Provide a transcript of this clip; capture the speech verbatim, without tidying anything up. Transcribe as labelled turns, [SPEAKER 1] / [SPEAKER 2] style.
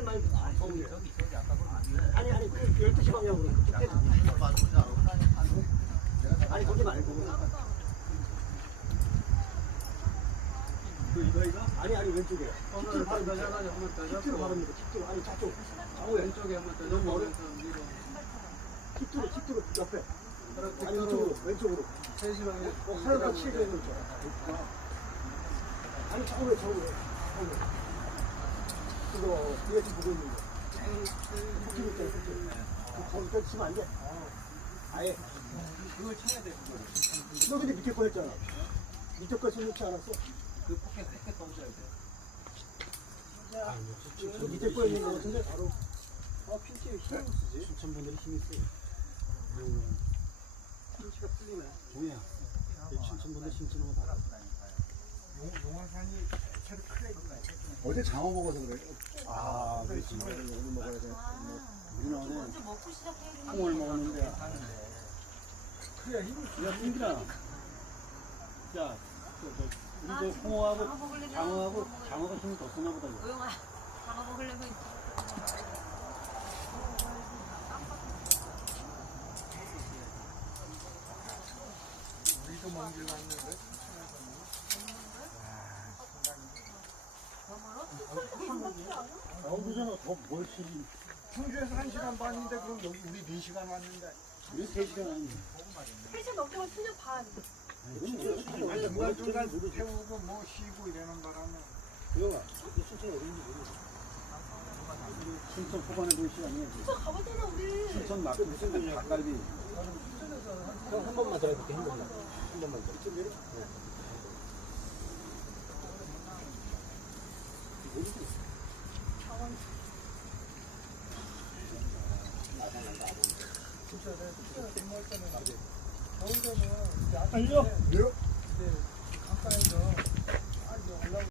[SPEAKER 1] 말고. 저기, 저기, 저기, 아까 그런 아니, 아니, 그 열두 시 방향으로. 아니, 거기 말고. 이거, 이거, 이거? 아니, 아니, 왼쪽에.
[SPEAKER 2] 오늘 더 잡아줘, 한번 더
[SPEAKER 1] 킥으로
[SPEAKER 2] 잡고.
[SPEAKER 1] 바랍니다, 킥으로. 아니, 저쪽.
[SPEAKER 2] 좌우 왼쪽에 한번 더
[SPEAKER 1] 너무 어려-
[SPEAKER 2] 잡고 위로.
[SPEAKER 1] 킥으로, 킥으로, 옆에.
[SPEAKER 2] 그렇게
[SPEAKER 1] 아니, 이쪽으로, 왼쪽으로.
[SPEAKER 2] 세 시 방향.
[SPEAKER 1] 어, 하얀 치게 되는 줄 알아. 아니, 저거로, 저거로. 저거로. 그거, 뒤에 지금 보고 있는 거. 흑길 있잖아, 흑길. 거기까지 치면 안 돼. 아예.
[SPEAKER 2] 그걸 쳐야 돼, 그걸.
[SPEAKER 1] 너 근데 밑에 거 했잖아. 밑에 거 손놓지 않았어?
[SPEAKER 2] 그 포켓, 포켓 떠줘야 돼.
[SPEAKER 1] 그 밑에 거 있는 거 같은데, 바로.
[SPEAKER 2] 아, 핀치에 힘을 쓰지?
[SPEAKER 1] 춘천 분들이 힘이 세요.
[SPEAKER 2] 핀치가 틀리네.
[SPEAKER 1] 동해야. 춘천 분들 힘쓰는 거 봐.
[SPEAKER 2] 용화산이 대체로 크게
[SPEAKER 3] 어제 장어 먹어서 그래.
[SPEAKER 1] 아, 그렇지. 오늘 먹어야 돼. 우리는
[SPEAKER 4] 먼저 먹고 시작해야 되는
[SPEAKER 1] 콩을 먹었는데.
[SPEAKER 2] 그래야 힘을 쓰지.
[SPEAKER 1] 야, 힘들어. 자, 저, 저, 우리 저 홍어하고 장어하고 장어가 힘이 더 쓰나 보다. 이거.
[SPEAKER 4] 오영아, 장어 먹으려면
[SPEAKER 2] 우리도 먼길 왔는데.
[SPEAKER 1] 여기서는 더뭘 치지?
[SPEAKER 2] 충주에서 한 시간 반인데 그럼 여기 우리 네 시간 왔는데.
[SPEAKER 1] 우리 세 시간 아니야.
[SPEAKER 5] 세 시간 넘게만 틀려 반.
[SPEAKER 2] 아니, 중간중간 태우고 뭐 쉬고 이러는 바람에.
[SPEAKER 1] 조영아, 이 춘천 어딘지 모르겠어. 춘천 후반에 볼 시간이야.
[SPEAKER 5] 저 가봤잖아 우리.
[SPEAKER 1] 춘천 맞고 무슨 그 닭갈비. 형 한 번만 더 해볼게, 한 번만. 한 번만 더. 이쯤 내려? 네.
[SPEAKER 2] 겨울에는
[SPEAKER 1] 달려!
[SPEAKER 2] 이제 강가에서